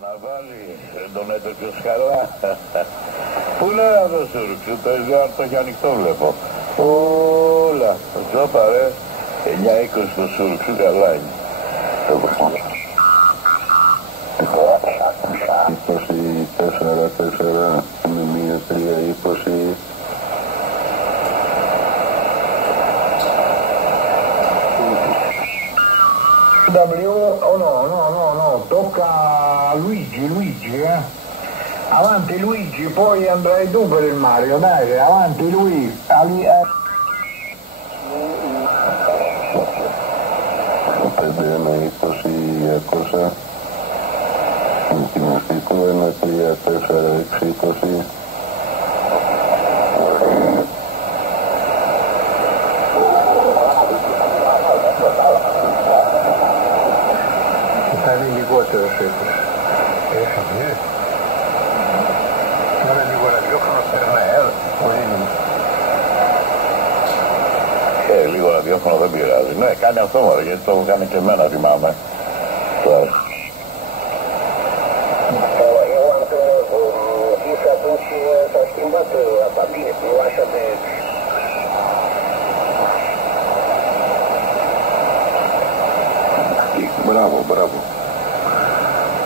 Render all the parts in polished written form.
Καρναβάλι, δεν τον έτρωξες καλά. Πού λέει αυτό Σούρξου, το Εζιάρ το έχει ανοιχτό βλέπω. Όλα, τζόπα ρε, 9-20 το Σούρξου, καλά είναι. 24-4, με μία 3-20. No, tocca Luigi, Avanti Luigi, poi andrai tu per il Mario, dai, avanti Luigi. Γυμναστικό 1-3-4-6-20. Θα είναι λιγότερο φέτος. Έχαμε. Να είναι λίγο ραδιόφωνο, πολύ λίγο. Λίγο ραδιόφωνο δεν πειράζει. Ναι, κάνει αυτό μόνο, γιατί το έχω κάνει και εμένα, θυμάμαι.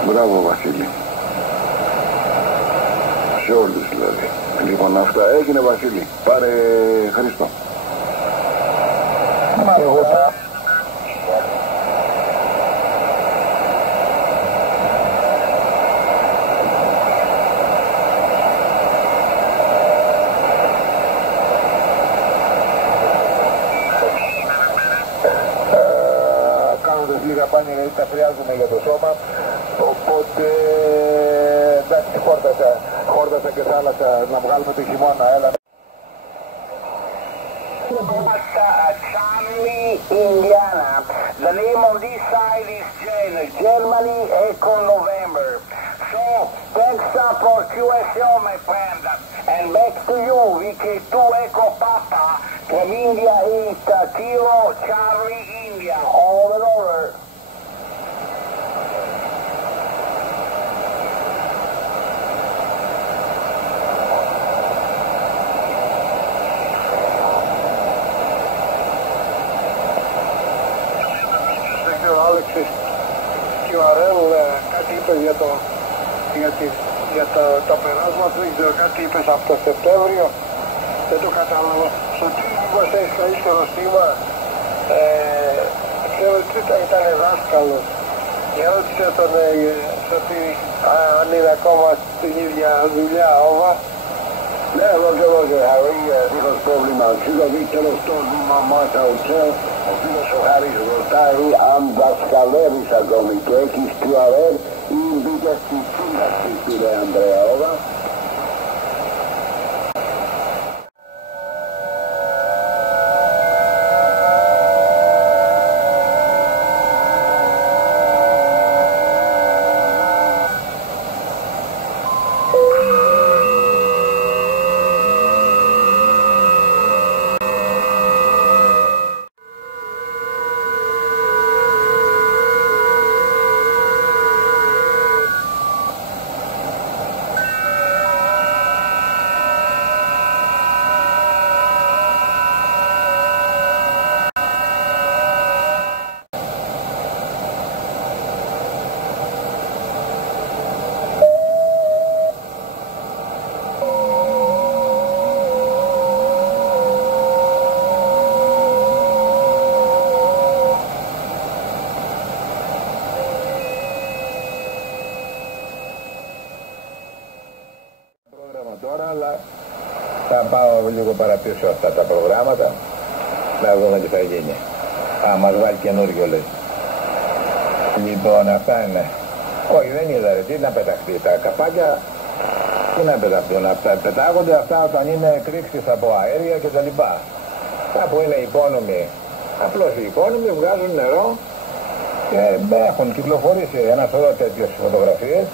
Μπράβο Βασίλη. Σε όλους δηλαδή. Λοιπόν αυτά έγινε Βασίλη. Πάρε Χρήστο. Εγώ θα... Κάνοντας λίγα πάνη γιατί τα χρειάζομαι για το σώμα. Οπότε εντάξει χόρτασα και θάλασσα να βγάλουμε το χειμώνα. Έλα. Charlie, Indiana. The name of this site is Germany, Echo November. So, thanks for QSO, my friend. And back to you, VK2 Echo Papa from India 8 Kilo Charlie, India. Over and over. QRL κάτι είπε για τα περάσματα, δεν ξέρω, κάτι είπες από το Σεπτέμβριο, δεν το κατάλαβα. Στο τι μας έχεις καλύτερο στήμα, ξέρω ότι ήταν δάσκαλος. Για ρώτησε τον ότι αν είναι ακόμα στην ίδια δουλειά, όβα. Ναι, εγώ και Χαρή, δίχως πρόβλημα. Ο δεύτερος τόπου μαμάς αουτσέ, ο φίλος ο Χαρής ρωτάει αν δασκαλεύεις ακόμη και έχεις QRL ή μπήκες στη σύνταξη, κύριε Ανδρέα, όγα. Θα πάω λίγο παραπίσω αυτά τα προγράμματα, να δούμε τι θα γίνει. Μας βάλει καινούργιο λέει. Λοιπόν, αυτά είναι. Όχι, δεν είδα ρε, τι να πεταχτεί. Τα καπάκια, τι να πεταχτούν. Πετάγονται αυτά όταν είναι κρίξεις από αέρια και τα λοιπά. Αυτά που είναι υπόνομοι, απλώς οι υπόνομοι βγάζουν νερό και έχουν κυκλοφορήσει ένα σωρό τέτοιες φωτογραφίες,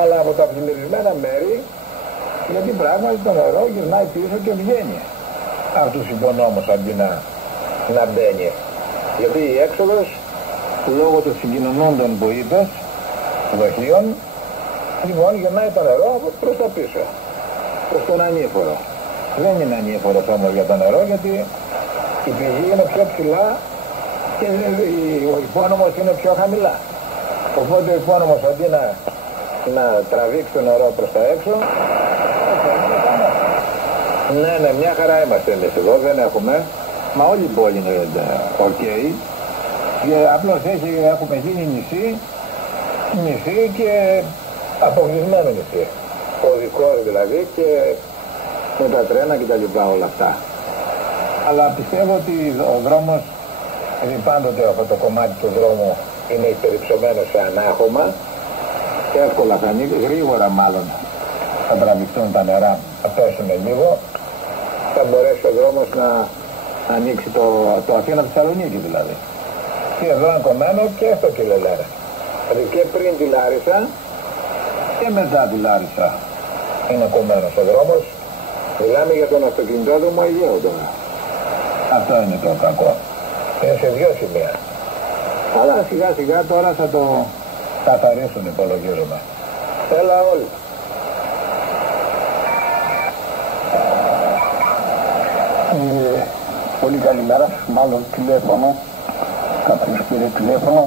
αλλά από τα πλημμυρισμένα μέρη, γιατί πράγματι το νερό γυρνάει πίσω και βγαίνει από τους υπονόμους αντί να μπαίνει. Γιατί η έξοδος, λόγω των συγκοινωνόντων που είπες, δοχείων. Λοιπόν, γυρνάει το νερό προς τα πίσω, προς τον ανήφορο. Δεν είναι ανήφορος όμως για το νερό, γιατί η πηγή είναι πιο ψηλά και ο υπόνομος είναι πιο χαμηλά. Οπότε ο υπόνομος αντί να τραβήξει το νερό προς τα έξω, ναι, μια χαρά είμαστε εμείς εδώ, δεν έχουμε, μα όλη η πόλη είναι ok, και απλώς έχουμε γίνει νησί και αποκλεισμένο νησί, οδικός δηλαδή, και με τα τρένα και τα λοιπά όλα αυτά. Αλλά πιστεύω ότι ο δρόμος, δηλαδή πάντοτε αυτό το κομμάτι του δρόμου είναι υπερυψωμένο σε ανάχωμα, και εύκολα θα ανοίξει, γρήγορα μάλλον θα τραβηχτούν τα νερά, θα πέσουν λίγο, θα μπορέσει ο δρόμος να ανοίξει το Αθήνα Θεσσαλονίκη δηλαδή. Και εδώ είναι κομμένο και στο Κιλελέρα. Δηλαδή και πριν τη Λάρισα και μετά τη Λάρισα είναι κομμένος ο δρόμος. Μιλάμε για τον αυτοκινητόδρομο Αιγαίου τώρα. Αυτό είναι το κακό. Είναι σε δύο σημεία. Αλλά σιγά σιγά τώρα θα το καθαρίσουν, υπολογίζουμε. Έλα όλοι. Πολύ καλημέρα, μάλλον τηλέφωνο. Κάποιος πήρε τηλέφωνο,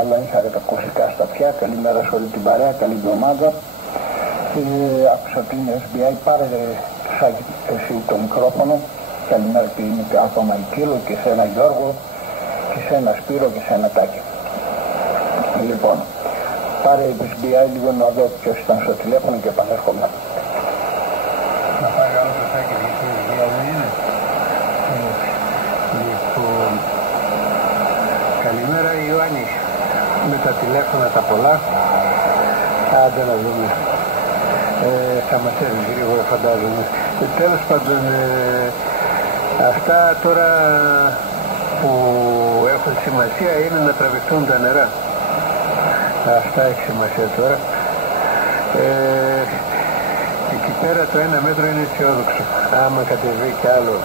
αλλά είχατε τα ακουστικά στα αυτιά. Καλημέρα σε όλη την παρέα, καλή εβδομάδα. Άκουσα την SBI, πάρε Σάκη εσύ το μικρόφωνο. Καλημέρα και είναι και από Μαϊκύλο και σε ένα Γιώργο και σε ένα Σπύρο και σε ένα Τάκη. Λοιπόν, πάρε η SBI λίγο να δω ποιος ήταν στο τηλέφωνο και επανέρχομαι. Να πάρει άλλο το Τάκη, γιατί η SBI δεν είναι. Λοιπόν, καλημέρα Ιωάννη, με τα τηλέφωνα τα πολλά, άντε να δούμε, θα μας έρθει γρήγορα φαντάζομαι. Τέλος πάντων, αυτά τώρα που έχουν σημασία είναι να τραβηχτούν τα νερά. Αυτά έχει σημασία τώρα. Εκεί πέρα το 1 μέτρο είναι αισιόδοξο. Άμα κατεβεί κι άλλο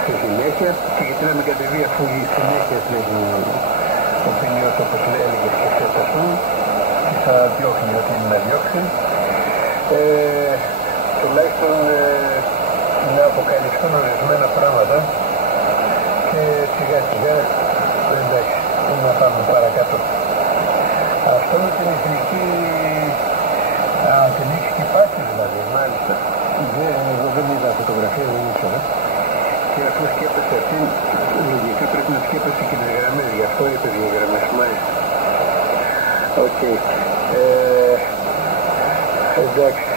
στη συνέχεια, και γιατί να μην κατεβεί αφού η συνέχεια είναι ο ποινιός όπως έλεγες και ξέφτασουν και θα διώχνει ό,τι είναι να διώξει. Τουλάχιστον να αποκαλυφθούν ορισμένα πράγματα και σιγά σιγά εντάξει, να πάμε παρακάτω. Αυτό με την εθνική, την έχει σκυπάσει δηλαδή, μάλιστα. Εγώ δεν είδα φωτογραφία, δεν ήξερα. Και αφού σκέπασε αυτή, λογικά πρέπει να σκέπασε και τις γραμμές, γι' αυτό είπε δύο γραμμές, μάλιστα. Οκ. Εντάξει.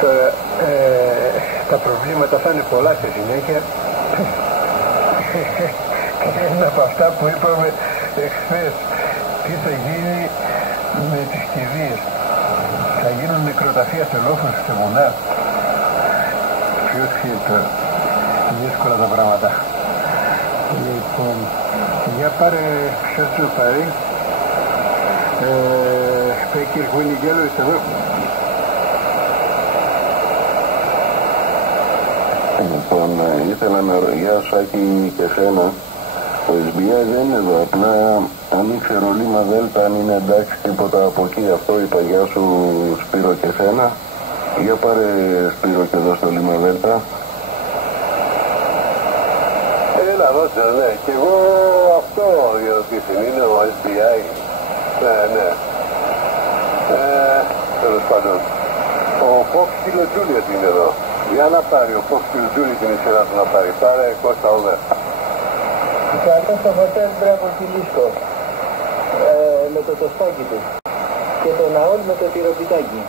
Τώρα, τα προβλήματα θα είναι πολλά στη συνέχεια. Και ένα από αυτά που είπαμε εχθές, τι θα γίνει με τις κηδείες. Θα γίνουν νεκροταφεία σε λόφους, σε βουνά. Ποιος ξέρει τώρα. Δύσκολα τα πράγματα. Λοιπόν, για πάρε ποιος το πάρει. Πέκυρ Γουίλι Γκέλο, είστε εδώ. Λοιπόν, ήθελα να ρωτήσω Σάκη και σένα. Ο SBI δεν είναι εδώ, απλά αν ήξερε ο Λίμα Δέλτα αν είναι εντάξει τίποτα από εκεί. Αυτό είπα, γεια σου Σπύρο και σένα. Για πάρε Σπύρο και εδώ στο Λίμα Δέλτα. Έλα δώσε, ναι, και εγώ αυτό διερωτήθην, είναι ο SBI. Ναι. Τέλος πάντων. Ο Fox Κιλοτζούλιετ είναι εδώ. Για να πάρει ο Fox Κιλοτζούλιετ την σειρά του να πάρει. Πάρε Κώστα over. Καλό στο χοτέλ Μπράβο Κιλίσκο με το τοστάκι του και το Ναόλ με το τυροπιτάκι.